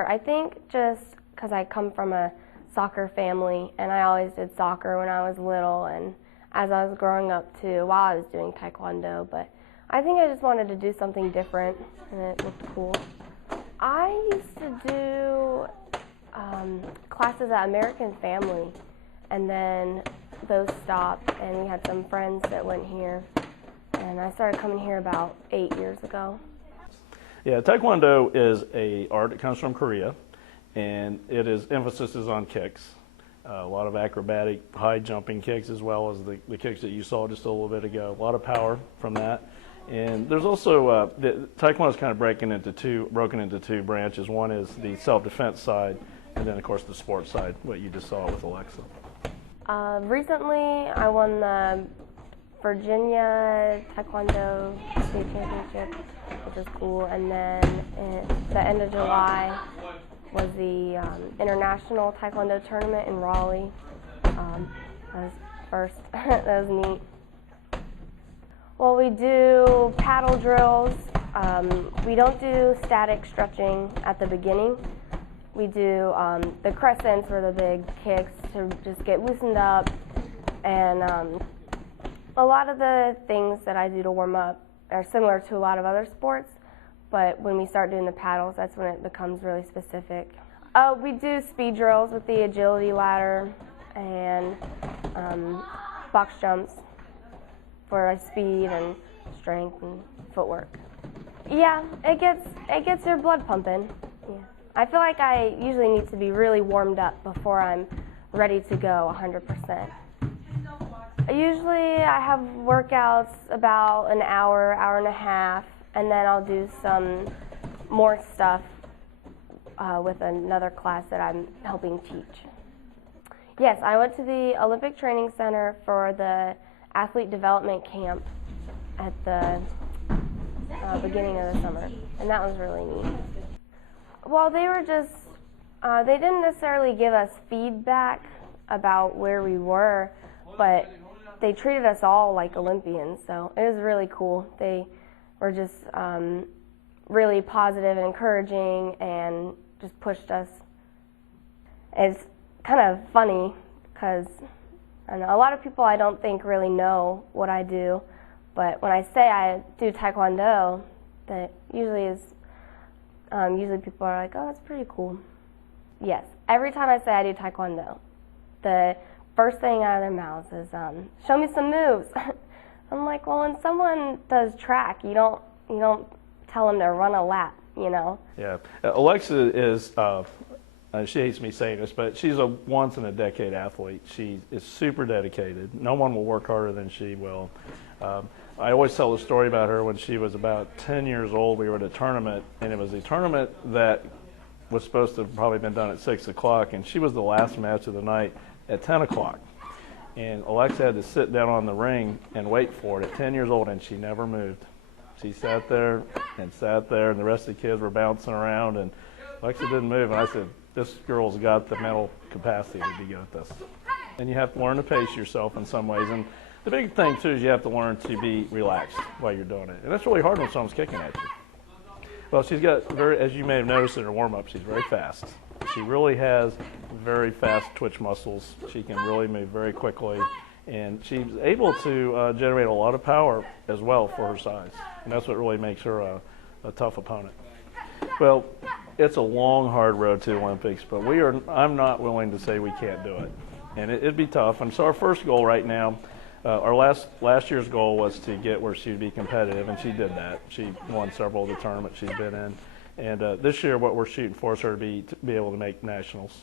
Sure, I think just because I come from a soccer family and I always did soccer when I was little and as I was growing up too while I was doing taekwondo, but I think I just wanted to do something different and it looked cool. I used to do classes at American Family and then those stopped and we had some friends that went here and I started coming here about 8 years ago. Yeah, Taekwondo is an art that comes from Korea, and emphasis is on kicks. A lot of acrobatic, high jumping kicks as well as the kicks that you saw just a little bit ago. A lot of power from that. And there's also, Taekwondo is kind of broken into two branches. One is the self-defense side, and then of course the sports side, what you just saw with Alexa. Recently I won the Virginia Taekwondo State Championship, which is cool, and then at the end of July was the International Taekwondo Tournament in Raleigh. That was first. That was neat. Well, we do paddle drills. We don't do static stretching at the beginning. We do the crescents or the big kicks to just get loosened up, and a lot of the things that I do to warm up are similar to a lot of other sports, but when we start doing the paddles, that's when it becomes really specific. We do speed drills with the agility ladder and box jumps for speed and strength and footwork. Yeah, it gets your blood pumping. Yeah. I feel like I usually need to be really warmed up before I'm ready to go 100%. Usually I have workouts about an hour, hour and a half, and then I'll do some more stuff with another class that I'm helping teach. Yes, I went to the Olympic Training Center for the athlete development camp at the beginning of the summer, and that was really neat. Well, they were just, they didn't necessarily give us feedback about where we were, but they treated us all like Olympians, so it was really cool. They were just really positive and encouraging and just pushed us. It's kind of funny because I know a lot of people I don't think really know what I do, but when I say I do Taekwondo, that usually is, usually people are like, oh, that's pretty cool. Yes, every time I say I do Taekwondo, the first thing out of their mouths is, show me some moves. I'm like, well, when someone does track, you don't tell them to run a lap, you know? Yeah, Alexa is, she hates me saying this, but she's a once-in-a-decade athlete. She is super dedicated. No one will work harder than she will. I always tell the story about her when she was about 10 years old. We were at a tournament, and it was a tournament that was supposed to have probably been done at 6 o'clock, and she was the last match of the night at 10 o'clock. And Alexa had to sit down on the ring and wait for it at 10 years old, and she never moved. She sat there, and the rest of the kids were bouncing around, and Alexa didn't move. And I said, this girl's got the mental capacity to be good at this. And you have to learn to pace yourself in some ways. And the big thing, too, is you have to learn to be relaxed while you're doing it. And that's really hard when someone's kicking at you. Well, she's got as you may have noticed in her warm-up, she's very fast. She really has very fast twitch muscles. She can really move very quickly. And she's able to generate a lot of power as well for her size. And that's what really makes her a tough opponent. Well, it's a long, hard road to the Olympics, but I'm not willing to say we can't do it. And it'd be tough. And so our first goal right now, our last year's goal was to get where she'd be competitive, and she did that. She won several of the tournaments she's been in. And this year what we're shooting for is her to be able to make nationals.